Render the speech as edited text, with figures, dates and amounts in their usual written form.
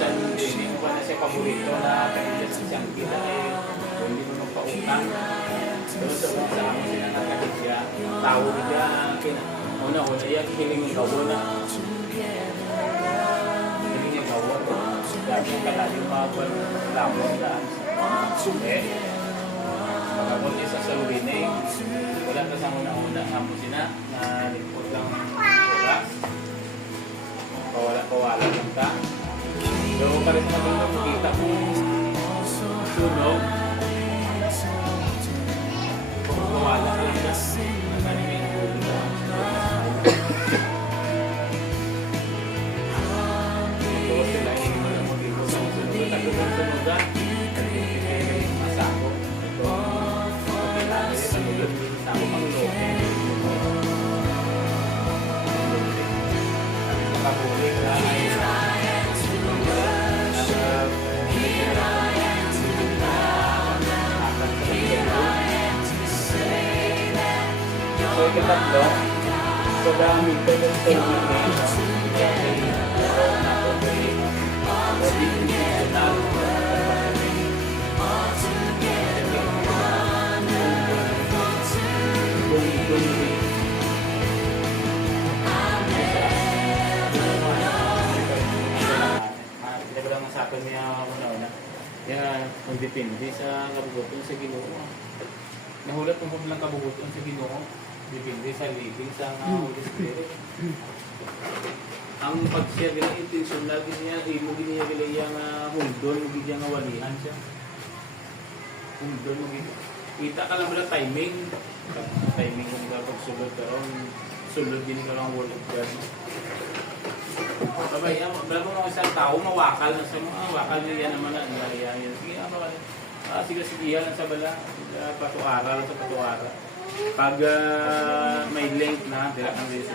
minsan hindi mo pa na siya paborito na kanila sa siyang kita hindi mo magpautang. Pero sa amo sila nakakit siya, tawag niya, una-una, hiling yung gawa na. Hiling yung gawa. Dahil yung kalalim labong daan. Pagkakot niya sa salubin wala na sa una-una amo sila na lipot lang oras. Pawala lang ka. Pero pa rin naman yung makikita kung sunog. Kung pawala ka lang na. Nakalimit ko dito. Ito sila yung mga mo sa sunog. Tagugan-sunogan. Masako. Ito. Pagkilala yun. Tagugan. Masako pang loob. Nakabulik na ay so ikatatlo, so gamit ko yung training sa akin niya una-una. Kaya kung depende sa kabubuton sa Ginoo. Nahulat kung lang kabubuton sa Ginoo. Depende sa living sa Holy Spirit. Ang pag-share nila, intention lagi niya, mo giniya nila yung hundon, hindi niya walihan siya. Hundon, kita ka lang wala timing. Timing kung pagsulod ka ron, sulod din ka lang word of God. Babay, wala mo mga isang tao, mawakal na sa mga wakal niya naman na yan. Sige, yan sa bala, patuara lang sa patuara. Pag may link na, dila kang rin sa